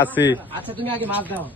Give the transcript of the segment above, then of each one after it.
আছি আচ্ছা তুমি আগে মাছ দাও।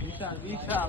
বিশাল বিশাল